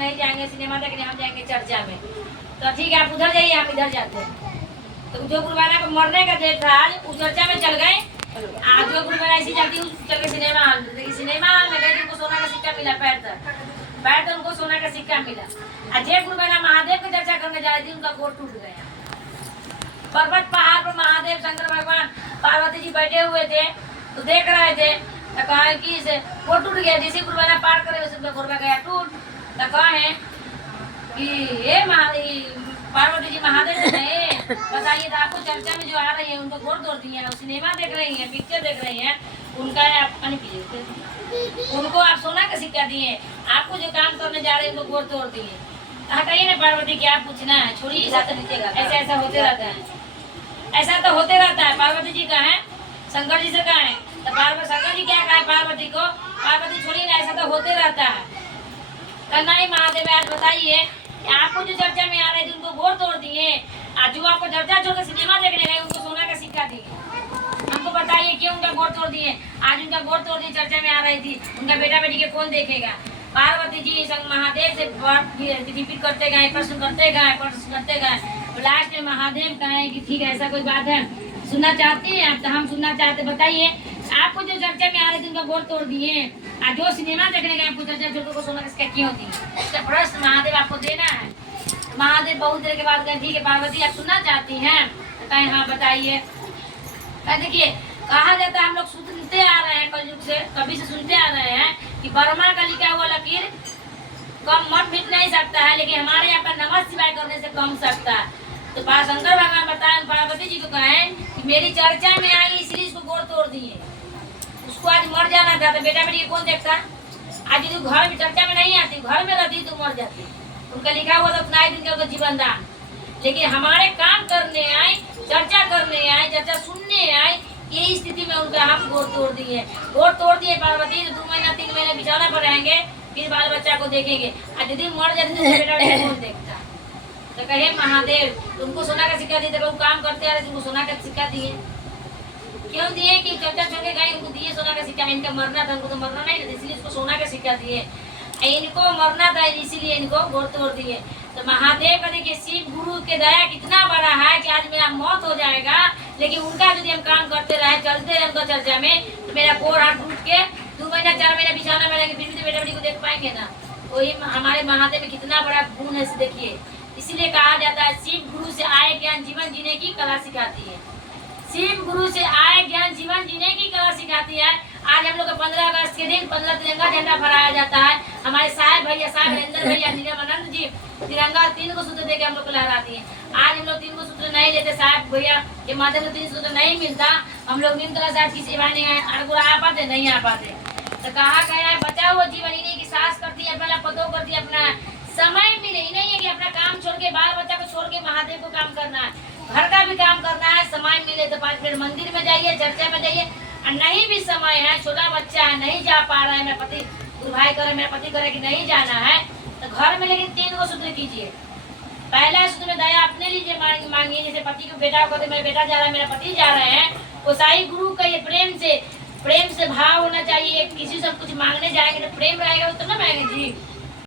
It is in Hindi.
नहीं जाएंगे सिनेमा देखने, हम जाएंगे चर्चा में। तो ठीक है आप उधर जाइए, हम इधर जाते हैं। तो जो गुरुवाना को मरने का डेट था आज, उस चर्चा में चल गए। आज जो गुरुवाना ऐसी चलती चल गए सिनेमा हॉल। देखिए सिनेमा हॉल में गए, उनको सोना का सिक्का मिला, पैर तक उनको सोना का सिक्का मिला। आज जे गुरुवाना महादेव की चर्चा करने जा रही थी, उनका गोड़ टूट गया। पर्वत पहाड़ पर महादेव शंकर भगवान पार्वती जी बैठे हुए थे, तो देख रहे थे। तो कहा कि इसे गोड़ टूट गया, जैसे गुरुवाना पार करे वैसे गोड़ गया टूट। तो कहे कि पार्वती जी महादेव नहीं बताइए, तो आपको चर्चा में जो आ रही है उनको गोड़ तोड़ दिए हैं, सिनेमा देख रही हैं, पिक्चर देख रही हैं, उनका आप उनको आप सोना का सिक्का दिए, आपको जो काम करने जा रहे हैं उनको गोड़ तोड़ दिए। हटाइए ना पार्वती की, आप पूछना है, छोड़िए, ऐसा ऐसा होते रहता है, ऐसा तो होते रहता है। पार्वती जी का है, शंकर जी से कहा है, तो शंकर जी क्या कहा है पार्वती को, पार्वती छोड़िए ना, ऐसा तो होते रहता है। करना ही महादेव आज बताइए, आपको जो चर्चा में आ रहे थे उनको गोड़ तोड़ दिए, आज जो आपको चर्चा छोड़कर सिनेमा देखने गए उनको सोना का सिक्का दिए। हमको बताइए क्यों उनका गोड़ तोड़ दिए, आज उनका गोड़ तोड़ दिए, चर्चा में आ रही थी, उनका बेटा बेटी के कौन देखेगा। पार्वती जी संग महादेव से रिपीट करते गए, प्रश्न करते गए, लास्ट में महादेव कहे कि ठीक है ऐसा कोई बात है, सुनना चाहते हैं आप, तो हम सुनना चाहते, बताइए आपको जो चर्चा में आ रहे थे उनका गोड़ तोड़ दिए, आज जो सिनेमा देखने गए आपको चर्चा छोटों को सोना किसका क्यों दी, इसका प्रश्न महादेव आपको देना है। महादेव बहुत देर के बाद कहे ठीक है पार्वती आप सुनना चाहती हैं, तो कहे हाँ बताइए। देखिए कहा जाता है, हम लोग सुनते आ रहे हैं कलयुग से, कभी से सुनते आ रहे हैं कि बर्मा का लिखा हुआ लकीर कम मट मिट नहीं सकता है, लेकिन हमारे यहाँ पर नमः शिवाय करने से कम सकता है। तो शंकर भगवान बताए पार्वती जी को कहे कि मेरी चर्चा में आई इसलिए इसको गोड़ तोड़ दिए, उसको आज मर जाना था, तो बेटा बेटी कौन देखता। आज जो घर में चर्चा में नहीं आती, घर में रहती तो मर जाती, उनका लिखा हुआ था उतना ही दिन का जीवन दान। लेकिन हमारे काम करने आए, चर्चा करने आए, चर्चा सुनने आए, यही स्थिति में उनका हम गोड़ तोड़ दिए। गोड़ तोड़ दिए पार्वती, तो 2 महीना 3 महीना बिछौना पर रहेंगे, फिर बाल बच्चा को देखेंगे। आज यदि मर जाते तो बेटा बेटी कौन देखता। तो कहे महादेव तुमको सोना का सिक्का दिए, तो काम करते आ रहे तुमको सोना का सिक्का दिए, क्यों दिए कि चर्चा छोड़ के गए, उनको दिए सोना का सिक्का। इनका मरना था, उनको तो मरना नहीं था, इसलिए इसको सोना का सिक्का दिए। इनको मरना था इसीलिए इनको गोड़ तोड़ दिए। तो महादेव का देखिए शिव गुरु के दया कितना बड़ा है कि आज मेरा मौत हो जाएगा, लेकिन उनका यदि हम काम करते रहे, चलते रहे उनका चर्चा में, तो मेरा गोड़ हाथ टूट के 2 महीना 4 महीना बिछाना में रहेंगे, फिर भी बेटा बेटी को देख पाएंगे ना। वही हमारे महादेव में कितना बड़ा गुण है, देखिए। इसलिए कहा जाता है शिव गुरु से आए ज्ञान जीवन जीने की कला सिखाती है। शिव गुरु से आए ज्ञान जीवन जीने की कला सिखाती है। आज हम लोग को 15 अगस्त के दिन 15 तिरंगा झंडा फहराया जाता है। हमारे साहब भैया, साहब हरेंद्र भैया, नीलमानंद जी तिरंगा 3 को सूत्र देके हम लोग को लहराती है। आज हम लोग 3 को सूत्र नहीं लेते, साहब भैया के माध्यम से 3 सूत्र नहीं मिलता, हम लोग नीमतला साहब की सेवा नहीं आ पाते, नहीं आ पाते। तो कहा गया है बचा हुआ जीवन इन्हीं की सास करती है, अपना पतो करती है, अपना समय मिले ही नहीं है कि अपना काम छोड़ के, बाल बच्चा को छोड़ के महादेव को काम करना है, घर का भी काम करना है। समय मिले तो 5 मिनट मंदिर में जाइए, चर्चा में जाइए, और नहीं भी समय है, छोटा बच्चा है नहीं जा पा रहा है, मेरा पति गुरु भाई करे, मेरा पति करे कि नहीं जाना है, तो घर में लेकिन 3 को सूत्र कीजिए। पहला सूत्र में दया अपने लिए मांगिए, जैसे पति को बेटा को कहते मेरा बेटा जा रहा है, मेरा पति जा रहे हैं, वो साई गुरु का ये प्रेम से भाव होना चाहिए। किसी से कुछ मांगने जाएंगे तो प्रेम रहेगा तो ना मांगेंगे जी।